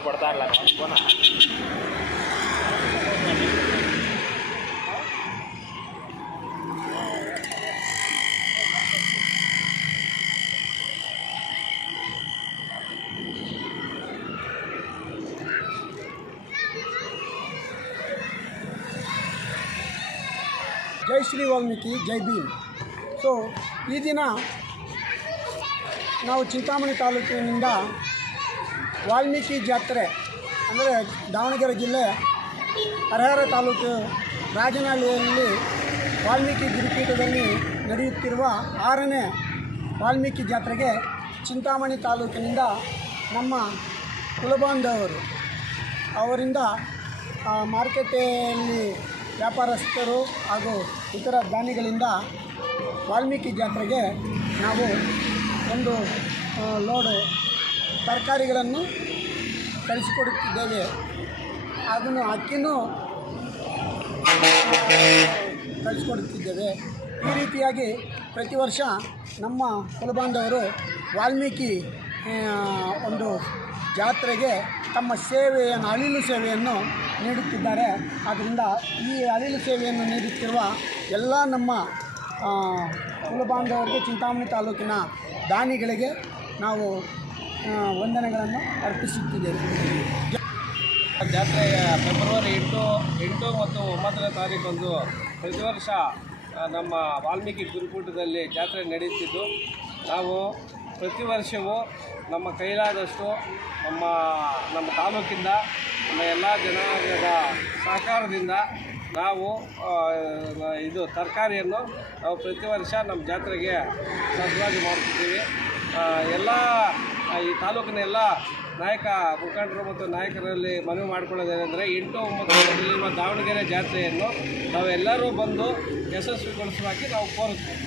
पड़ता है जय श्री वाल्मीकि जय भीम। सो यह दिन ನಾವು ಚಿಂತಾಮಣಿ ತಾಲೂಕಿನಿಂದ ವಾಲ್ಮೀಕಿ ಜಾತ್ರೆ, ಅಂದರೆ ದಾವಣಗೆರೆ ಜಿಲ್ಲೆ ಹರಿಹರ ತಾಲೂಕು ರಾಜನಹಳ್ಳಿಯಲ್ಲಿ ವಾಲ್ಮೀಕಿ ಗುರುಪೀಠದಲ್ಲಿ ನಡೆಯುತ್ತಿರುವ ಆರನೇ ವಾಲ್ಮೀಕಿ ಜಾತ್ರೆಗೆ ಚಿಂತಾಮಣಿ ತಾಲೂಕಿನಿಂದ ನಮ್ಮ ಕುಲಬಾಂಧವರು ಅವರಿಂದ ಮಾರುಕಟ್ಟೆಯಲ್ಲಿ ವ್ಯಾಪಾರಸ್ಥರು ಹಾಗೂ ಇತರ ದಾನಿಗಳಿಂದ ವಾಲ್ಮೀಕಿ ಜಾತ್ರೆಗೆ ನಾವು ಒಂದು ಲೋಡು ತರಕಾರಿಗಳನ್ನು ಕಳಿಸಿಕೊಡುತ್ತಿದ್ದೇವೆ. ಅದನ್ನು ಅಕ್ಕಿನೂ ಕಳಿಸ್ಕೊಡುತ್ತಿದ್ದೇವೆ. ಈ ರೀತಿಯಾಗಿ ಪ್ರತಿ ವರ್ಷ ನಮ್ಮ ಕುಲಬಾಂಧವರು ವಾಲ್ಮೀಕಿ ಒಂದು ಜಾತ್ರೆಗೆ ತಮ್ಮ ಸೇವೆಯನ್ನು, ಅಳಿಲು ಸೇವೆಯನ್ನು ನೀಡುತ್ತಿದ್ದಾರೆ. ಆದ್ದರಿಂದ ಈ ಅಳಿಲು ಸೇವೆಯನ್ನು ನೀಡುತ್ತಿರುವ ಎಲ್ಲ ನಮ್ಮ ಕುಲಬಾಂಧವರಿಗೆ ಚಿಂತಾಮಣಿ ತಾಲೂಕಿನ ದಾನಿಗಳಿಗೆ ನಾವು ವಂದನೆಗಳನ್ನು ಅರ್ಪಿಸುತ್ತಿದ್ದೇವೆ. ಜಾತ್ರೆ ಫೆಬ್ರವರಿ ಎಂಟು ಎಂಟು ಮತ್ತು ಒಂಬತ್ತನೇ ತಾರೀಕೊಂದು ಪ್ರತಿ ವರ್ಷ ನಮ್ಮ ವಾಲ್ಮೀಕಿ ಗುರುಕೂಟದಲ್ಲಿ ಜಾತ್ರೆ ನಡೆಯುತ್ತಿದ್ದು, ನಾವು ಪ್ರತಿ ವರ್ಷವೂ ನಮ್ಮ ಕೈಲಾದಷ್ಟು ನಮ್ಮ ನಮ್ಮ ತಾಲೂಕಿಂದ, ನಮ್ಮ ಎಲ್ಲ ಜನಾಂಗದ ಸಹಕಾರದಿಂದ ನಾವು ಇದು ತರಕಾರಿಯನ್ನು ನಾವು ಪ್ರತಿ ವರ್ಷ ನಮ್ಮ ಜಾತ್ರೆಗೆ ಸರಬರಾಜು ಮಾಡುತ್ತಿದ್ದೀವಿ ಆ, ಎಲ್ಲ ಈ ತಾಲೂಕಿನ ಎಲ್ಲ ನಾಯಕ ಮುಖಂಡರು ಮತ್ತು ನಾಯಕರಲ್ಲಿ ಮನವಿ ಮಾಡಿಕೊಳ್ಳೋದೇನೆಂದರೆ ಎಂಟು ಒಂಬತ್ತು ದಾವಣಗೆರೆ ಜಾತ್ರೆಯನ್ನು ನಾವೆಲ್ಲರೂ ಬಂದು ಯಶಸ್ವಿಗೊಳಿಸುವಾಗಿ ನಾವು ಕೋರುತ್ತೇವೆ.